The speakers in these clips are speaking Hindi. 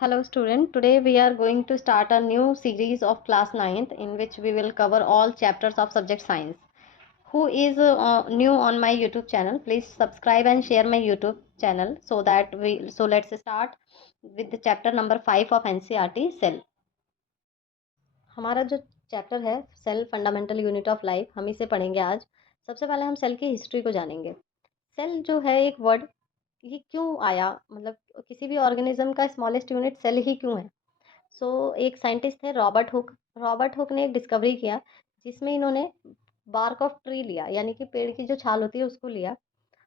Hello student, today we are going to start a new series of class 9th in which we will cover all chapters of subject science. Who is new on my YouTube channel, please subscribe and share my YouTube channel so let's start with the chapter number 5 of NCERT cell. हमारा जो चैप्टर है cell fundamental unit of life, हम इसे पढ़ेंगे आज। सबसे पहले हम सेल की हिस्ट्री को जानेंगे। सेल जो है एक वर्ड, ये क्यों आया, मतलब किसी भी ऑर्गेनिज्म का स्मॉलेस्ट यूनिट सेल ही क्यों है। एक साइंटिस्ट थे रॉबर्ट हुक। रॉबर्ट हुक ने एक डिस्कवरी किया जिसमें इन्होंने बार्क ऑफ ट्री लिया, यानी कि पेड़ की जो छाल होती है उसको लिया,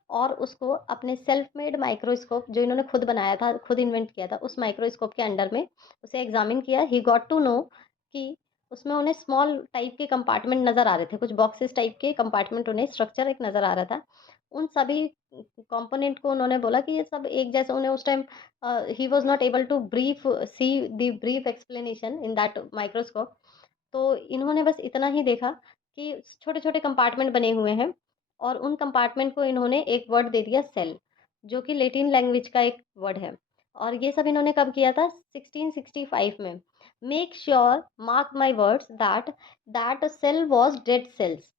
और उसको अपने सेल्फ मेड माइक्रोस्कोप जो इन्होंने खुद बनाया था, खुद इन्वेंट किया था, उस माइक्रोस्कोप के अंडर में उसे एग्जामिन किया। ही गॉट टू नो कि उसमें उन्हें स्मॉल टाइप के कंपार्टमेंट नज़र आ रहे थे, कुछ बॉक्सेस टाइप के कंपार्टमेंट, उन्हें स्ट्रक्चर एक नज़र आ रहा था। उन सभी कंपोनेंट को उन्होंने बोला कि ये सब एक जैसे, उन्हें उस टाइम ही was not able to brief see the brief explanation in that microscope. तो इन्होंने बस इतना ही देखा कि छोटे छोटे कंपार्टमेंट बने हुए हैं, और उन कंपार्टमेंट को इन्होंने एक वर्ड दे दिया सेल, जो कि लेटिन लैंग्वेज का एक वर्ड है। और ये सब इन्होंने कब किया था? 1665 में। Make sure, mark my words, that that cell was dead cells.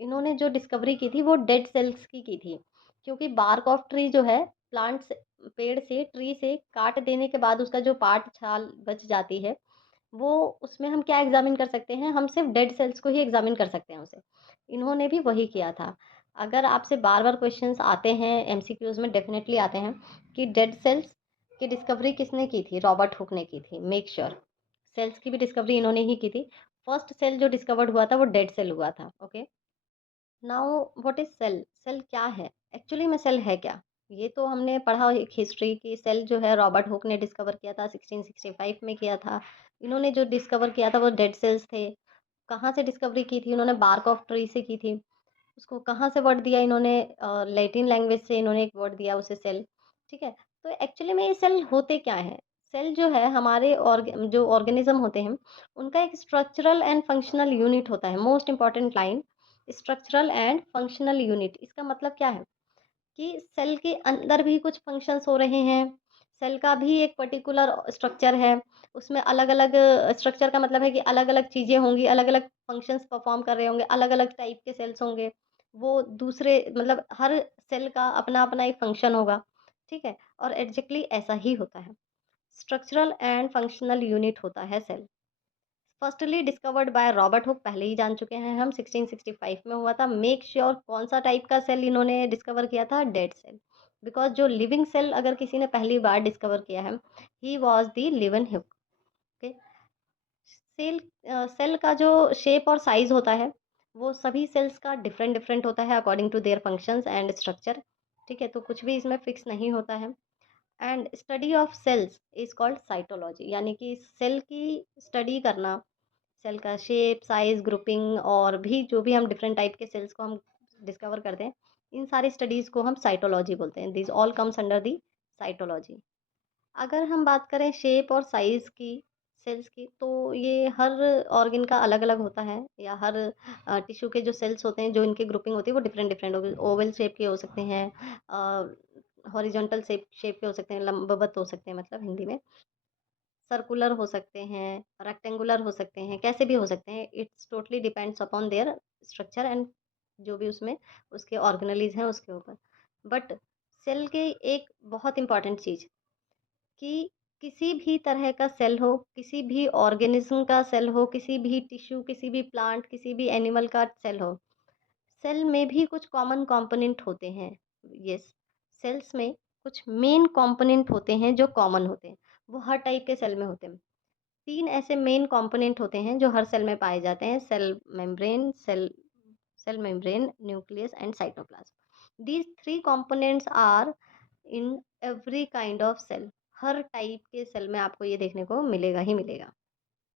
इन्होंने जो डिस्कवरी की थी वो डेड सेल्स की थी, क्योंकि बार्क ऑफ ट्री जो है, प्लांट से, पेड़ से, ट्री से काट देने के बाद उसका जो पार्ट, छाल बच जाती है, वो, उसमें हम क्या एग्जामिन कर सकते हैं? हम सिर्फ डेड सेल्स को ही एग्जामिन कर सकते हैं उसे। इन्होंने भी वही किया था। अगर आपसे बार बार क्वेश्चंस आते हैं एमसीक्यूज में, डेफिनेटली आते हैं कि डेड सेल्स की डिस्कवरी किसने की थी? रॉबर्ट हुक ने की थी। मेक श्योर, सेल्स की भी डिस्कवरी इन्होंने ही की थी। फर्स्ट सेल जो डिस्कवर्ड हुआ था वो डेड सेल हुआ था। Okay, now what is cell? Cell क्या है एक्चुअली में? सेल है क्या? ये तो हमने पढ़ा एक हिस्ट्री की। सेल जो है रॉबर्ट हुक ने डिस्कवर किया था, 1665 में किया था। इन्होंने जो डिस्कवर किया था वो डेड सेल्स थे। कहाँ से डिस्कवरी की थी इन्होंने? बार्क ऑफ ट्री से की थी। उसको कहाँ से वर्ड दिया इन्होंने? लैटिन लैंग्वेज से इन्होंने एक वर्ड दिया उसे, सेल। ठीक है, तो एक्चुअली में ये सेल होते क्या है? सेल जो है हमारे जो ऑर्गेनिज्म होते हैं, उनका एक स्ट्रक्चरल एंड फंक्शनल यूनिट होता है। Most important line, structural and functional unit. इसका मतलब क्या है कि सेल के अंदर भी कुछ फंक्शंस हो रहे हैं। सेल का भी एक पर्टिकुलर स्ट्रक्चर है। उसमें अलग अलग स्ट्रक्चर का मतलब है कि अलग अलग चीज़ें होंगी, अलग अलग फंक्शंस परफॉर्म कर रहे होंगे, अलग अलग टाइप के सेल्स होंगे। वो दूसरे, मतलब हर सेल का अपना अपना एक फंक्शन होगा। ठीक है, और एग्जैक्टली ऐसा ही होता है। स्ट्रक्चरल एंड फंक्शनल यूनिट होता है cell. Firstly discovered by Robert Hooke, पहले ही जान चुके हैं हम, 1665 में हुआ था। मेक श्योर, कौन सा टाइप का सेल इन्होंने डिस्कवर किया था? Dead cell. बिकॉज जो लिविंग सेल अगर किसी ने पहली बार डिस्कवर किया है, he was the Leeuwenhoek. Okay, cell cell का जो शेप और साइज होता है, वो सभी सेल्स का डिफरेंट डिफरेंट होता है according to their functions and structure. ठीक है, तो कुछ भी इसमें फिक्स नहीं होता है। And study of cells is called cytology, यानी कि सेल की स्टडी करना, सेल का शेप, साइज, ग्रुपिंग, और भी जो भी हम डिफरेंट टाइप के सेल्स को हम डिस्कवर करते हैं, इन सारी स्टडीज़ को हम साइटोलॉजी बोलते हैं। This all comes under the cytology. अगर हम बात करें शेप और साइज की, सेल्स की, तो ये हर ऑर्गन का अलग अलग होता है, या हर टिश्यू के जो सेल्स होते हैं, जो इनकी ग्रुपिंग होती है, वो डिफरेंट डिफरेंट होगी। ओवल शेप के हो सकते हैं, हॉरिजॉन्टल शेप के हो सकते हैं, लंबवत हो सकते हैं, मतलब हिंदी में सर्कुलर हो सकते हैं, रेक्टेंगुलर हो सकते हैं, कैसे भी हो सकते हैं। It's totally depends upon their structure and जो भी उसमें उसके ऑर्गेनलीज हैं उसके ऊपर। बट सेल के एक बहुत इंपॉर्टेंट चीज़, कि किसी भी तरह का सेल हो, किसी भी ऑर्गेनिज्म का सेल हो, किसी भी टिश्यू, किसी भी प्लांट, किसी भी एनिमल का सेल हो, सेल में भी कुछ कॉमन कंपोनेंट होते हैं। यस, सेल्स में कुछ मेन कंपोनेंट होते हैं जो कॉमन होते हैं। वो हर टाइप के सेल में होते हैं। तीन ऐसे मेन कंपोनेंट होते हैं जो हर सेल में पाए जाते हैं: cell membrane, nucleus and cytoplasm. These three components are in every kind of cell. हर टाइप के सेल में आपको ये देखने को मिलेगा ही मिलेगा।